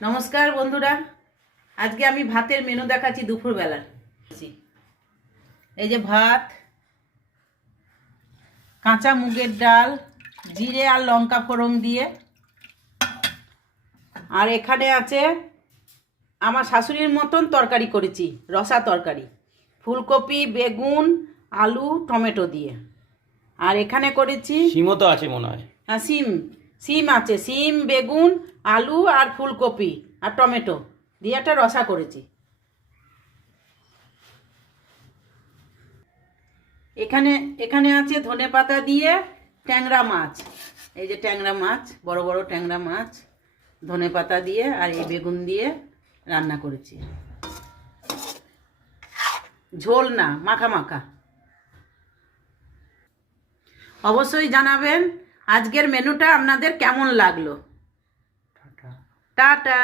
নমস্কার বন্ধুরা, আজকে আমি ভাতের মেনু দেখাচ্ছি দুপুরবেলার। এই যে ভাত, কাঁচা মুগের ডাল, জিরে আর লঙ্কা ফোড়ন দিয়ে। আর এখানে আছে আমার শাশুড়ির মতন তরকারি করেছি, রসা তরকারি, ফুলকপি, বেগুন, আলু, টমেটো দিয়ে। আর এখানে করেছি সিমও তো আছে মনে হয়। হ্যাঁ, সিম আছে, সিম, বেগুন, আলু আর ফুলকপি আর টমেটো দিয়ে একটা রসা করেছি। এখানে এখানে আছে ধনেপাতা দিয়ে ট্যাংরা মাছ। এই যে ট্যাংরা মাছ, বড় বড় ট্যাংরা মাছ, ধনেপাতা দিয়ে আর এই বেগুন দিয়ে রান্না করেছি। ঝোল না, মাখা মাখা। অবশ্যই জানাবেন আজকের মেনুটা আপনাদের কেমন লাগলো। টাটা।